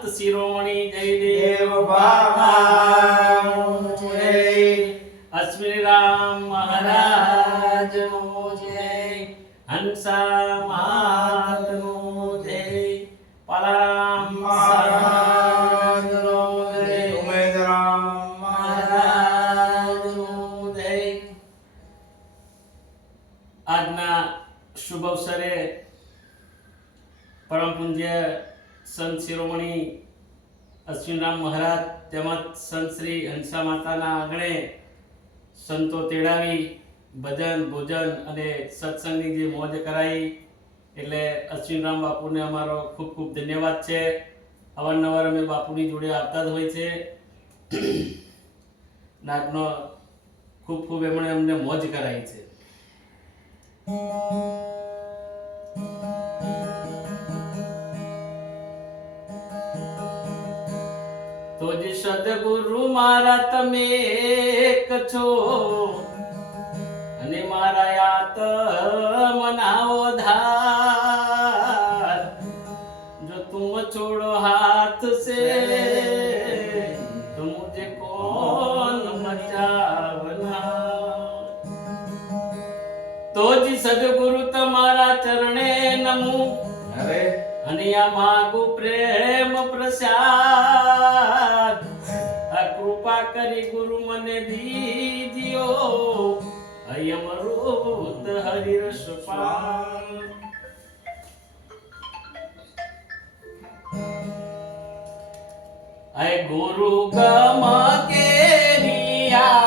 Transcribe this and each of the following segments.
સંત શિરોમણી જય દેવ બાબા અશ્વિની રામ મહારાજ જય. આજના શુભ અવસરે પરમ પૂજ્ય સંત શિરોમણી અશ્વિનરામ મહારાજ તેમજ સંત શ્રી હંસા માતાના આંગણે સંતો તેડાવી ભજન, ભોજન અને સત્સંગની જે મોજ કરાઈ. એટલે અશ્વિનરામ બાપુને અમારો ખૂબ ખૂબ ધન્યવાદ છે. અવારનવાર અમે બાપુની જોડે આવતા જ હોય છે. નાગનો ખૂબ ખૂબ એમણે અમને મોજ કરાઈ છે. તો જ સદગુરુ મારા તમે એક છો અને મારા યાત મનાવો ધાર જો તુમ છોડો હાથ સે તો મુજે કોણ મચાવના તો જ સદગુરુ તમારા ચરણે નમું અરે આ માગુ પ્રેમ પ્રસાદ. આ કૃપા કરી ગુરુ મને દીજ્યો અયમૃત હરિરસ પાન. ગુરુ ગમ કેરિયા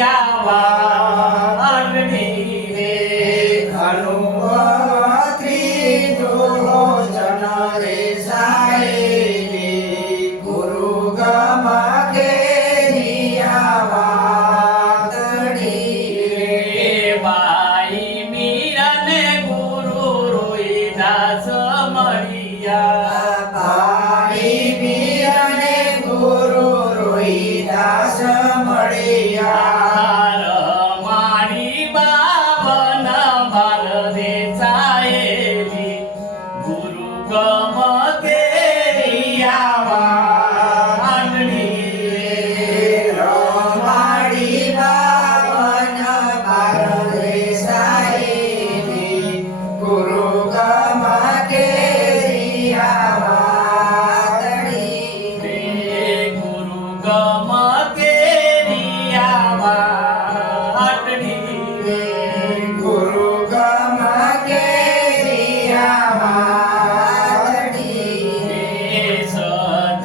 यावा. आणणे रे अनुवात्री दोषण रे सारे गुरु गमागे यावा तडी रे. बाई मीरने गुरु रोई दास मडिया চাইলি গুরু গা।